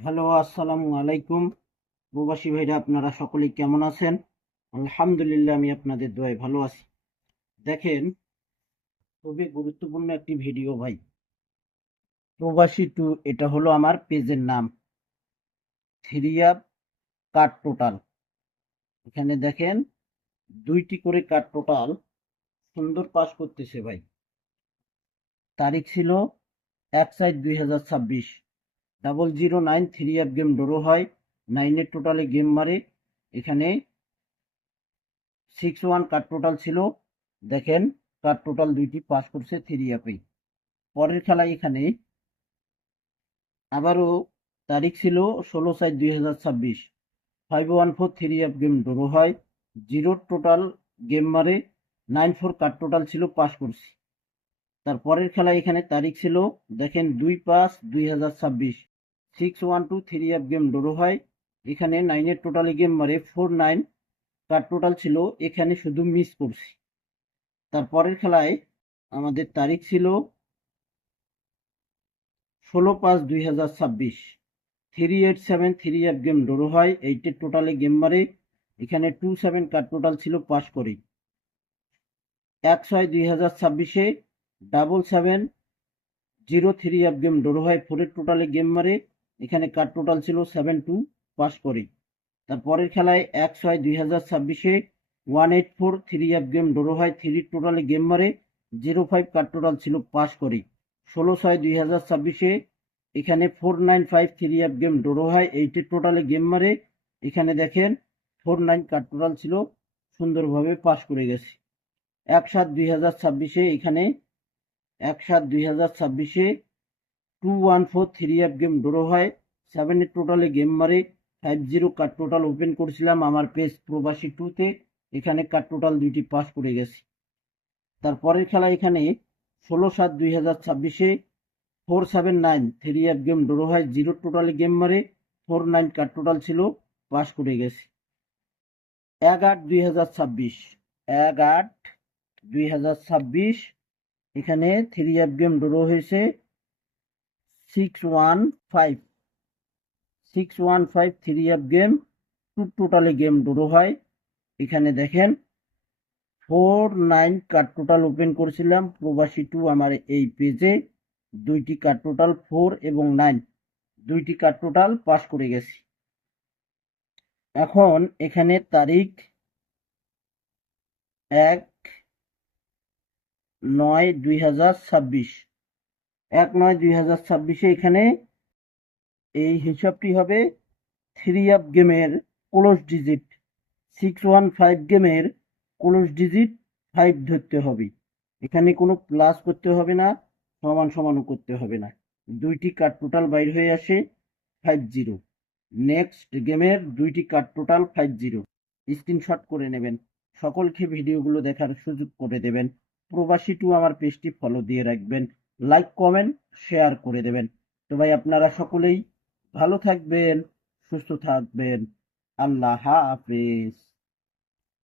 Hello, আসসালামু আলাইকুম। প্রবাসী ভাইরা আপনারা সকলেই কেমন আছেন? আলহামদুলিল্লাহ, আমি আপনাদের দোয়ায় ভালো আছি। দেখেন, খুবই গুরুত্বপূর্ণ একটি ভিডিও ভাই। প্রবাসী টু, এটা হলো আমার পেজের নাম। Three up card total. এখানে দেখেন, 2টি করে কার্ড টোটাল সুন্দর পাস করতেছে ভাই। তারিখ ছিল 1/7/2026। 009 থ্রি আপ গেম ড্র হয়, 9-এর টোটালে গেম মারে। এখানে 6-1 কার্ড টোটাল ছিল। দেখেন, কার্ড টোটাল 2টি পাস করছে থ্রি অ্যাপেই। পরের খেলায় এখানে আবারও তারিখ ছিল 16/7/2026। 514 থ্রি অ্যাপ গেম ড্র হয়, 0 টোটাল গেম মারে, 9-4 কার্ড টোটাল ছিল, পাস করছি। তার পরের খেলায় এখানে তারিখ ছিল, দেখেন, 2/5/2026। 612 থ্রি অ্যাপ গেম ড্র হয়। এখানে 9-এর টোটালে গেম মারে, 4-9 কার্ড টোটাল ছিল, এখানে শুধু মিস করছি। তার পরের খেলায় আমাদের তারিখ ছিল 16/5/2026। 387 থ্রি অ্যাপ গেম ড্র হয়, 8-এর টোটালে গেম মারে। এখানে 27 কার্ড টোটাল ছিল, পাস করি। 1/6/2026-এ 770 থ্রি অ্যাপ গেম ড্র হয়, 4-এর টোটালে গেম মারে। এখানে কার্ড টোটাল ছিল 72, পাস করি। তারপরের খেলায় 1/6/2026-এ 184 থ্রি অ্যাপ গেম ড্র হয়, 3 টোটালে গেম মারে, 05 কার্ড টোটাল ছিল, পাস করি। 16/6/2026-এ এখানে 495 থ্রি অ্যাপ গেম ড্র হয়, 8-এর টোটালে গেম মারে। এখানে দেখেন, 49 কার্ড টোটাল ছিল, সুন্দরভাবে পাস করে গেছি। 1/7/2026-এ এখানে 1/7/2026-এ 214 থ্রি অ্যাপ গেম ড্র হয়, 7-এর টোটালে গেম মারে। 50 কার্ড টোটাল ওপেন করেছিলাম আমার পেজ প্রবাসী টুতে। এখানে কার্ড টোটাল 2টি পাস করে গেছি। তারপরের খেলা এখানে 16/7/2026-এ 479 থ্রি অ্যাপ গেম ড্র হয়, 0 টোটালে গেম মারে, 49 কার্ড টোটাল ছিল, পাস করে গেছে। 1/8/2026, 1/8/2026 এখানে থ্রি অ্যাপ গেম ড্র হয়েছে 615। 615 থ্রি অ্যাপ গেম, 2 টোটালে গেম ড্র হয়। এখানে দেখেন, 49 কার্ড টোটাল ওপেন করেছিলাম প্রবাসী টু আমার এই পেজে। 2টি কার্ড টোটাল 4 এবং 9, 2টি কার্ড টোটাল পাস করে গেছি। এখন এখানে তারিখ 1/9/2026। 1/9/2026-এ এখানে এই হিসাবটি হবে থ্রি অ্যাপ গেমের ক্লোজ ডিজিট। 615 গেমের ক্লোজ ডিজিট 5 ধরতে হবে। এখানে কোনো প্লাস করতে হবে না, সমান সমানও করতে হবে না। 2টি কার্ড টোটাল বাইর হয়ে আসে 50। নেক্সট গেমের 2টি কার্ড টোটাল 50। স্ক্রিনশট করে নেবেন। সকলকে ভিডিওগুলো দেখার সুযোগ করে দেবেন। প্রবাসী টু আমার পেজটি ফলো দিয়ে রাখবেন। লাইক, কমেন্ট, শেয়ার করে দেবেন। তো ভাই, আপনারা সকলেই ভালো থাকবেন, সুস্থ থাকবেন। আল্লাহ হাফেজ।